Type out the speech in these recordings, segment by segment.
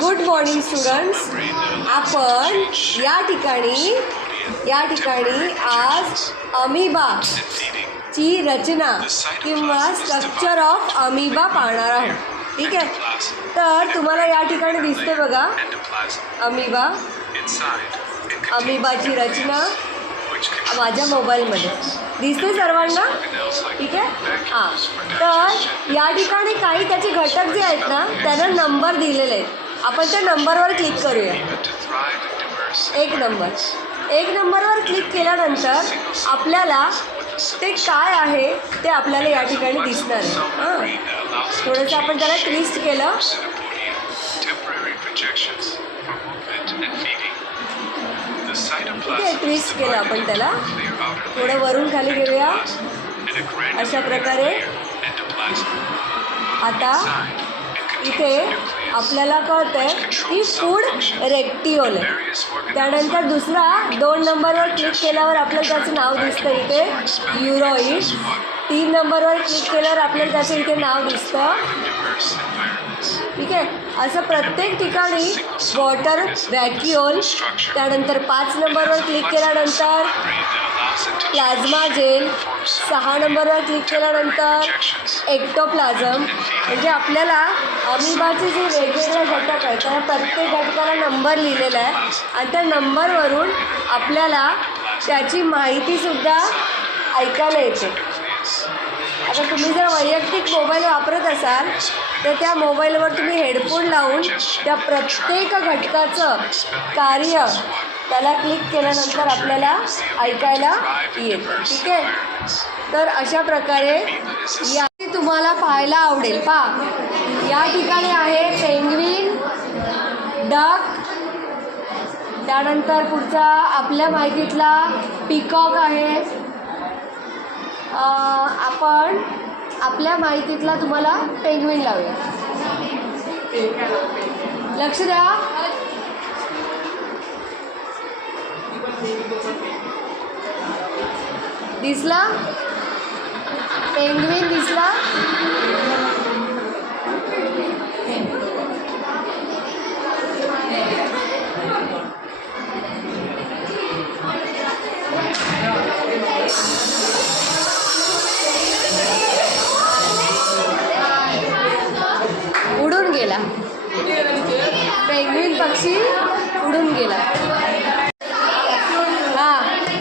Good morning students. आपण या ठिकाणी आज अमिबा ची रचना किंवा स्ट्रक्चर ऑफ अमिबा पाहणार आहोत. ठीक आहे. तर तुम्हाला या ठिकाणी दिसते बघा अमिबाची रचना माझ्या मोबाईलमध्ये दिसते सर्वांना. ठीक आहे. हां, तर या ठिकाणी काही त्याचे घटक जे आहेत ना त्यांना नंबर दिलेले आहेत. आपण त्या नंबरवर क्लिक करूया. एक नंबरवर क्लिक केल्यानंतर आपल्याला ते काय आहे ते आपल्याला या ठिकाणी दिसणार आहे. हां, थोडंसं आपण त्याला ट्विस्ट केलं. ठीक आहे, ट्विस्ट केलं आपण त्याला. थोडं वरून खाली घेऊया अशा प्रकारे. आता इथे आपल्याला कळतंय की फूड रेक्टिओल आहे. त्यानंतर दुसरा 2 नंबरवर क्लिक केल्यावर आपल्याला त्याचं नाव दिसतं इथे युरोइड. 3 नंबरवर क्लिक केल्यावर आपल्याला त्याचं इथे नाव दिसतं. ठीक आहे. असं प्रत्येक ठिकाणी वॉटर व्हॅक्युओल. त्यानंतर 5 नंबरवर क्लिक केल्यानंतर प्लाझ्मा जेल. 6 नंबरवर क्लिक केल्यानंतर एक्टोप्लाझम. म्हणजे आपल्याला अमिबाचे जे वेगवेगळे घटक आहेत त्या प्रत्येक घटकाला नंबर लिहिलेला आहे आणि त्या नंबरवरून आपल्याला त्याची माहितीसुद्धा ऐकायला येते. आता तुम्ही जर वैयक्तिक मोबाईल वापरत असाल तर त्या मोबाईलवर तुम्ही हेडफोन लावून त्या प्रत्येक घटकाचं कार्य त्याला क्लिक केल्यानंतर आपल्याला ऐकायला येतं. ठीक आहे. तर अशा प्रकारे या तुम्हाला पाहायला आवडेल. पहा, या ठिकाणी आहे पेंग्विन, डक. त्यानंतर पुढचा आपल्या माहितीतला पिकॉक आहे. आपण आपल्या माहितीतला तुम्हाला पेंग्विन लावूया. लक्ष द्या. दिसला पेंग्विन दिसला. उडून गेला. पेंग्विन पक्षी उडून गेला. हां,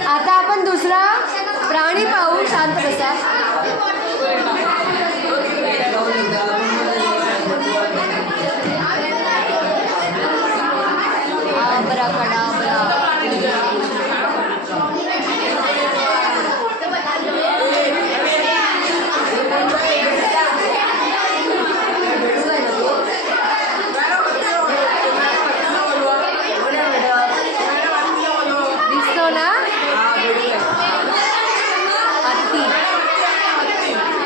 आता आपण दुसरा प्राणी पाहू.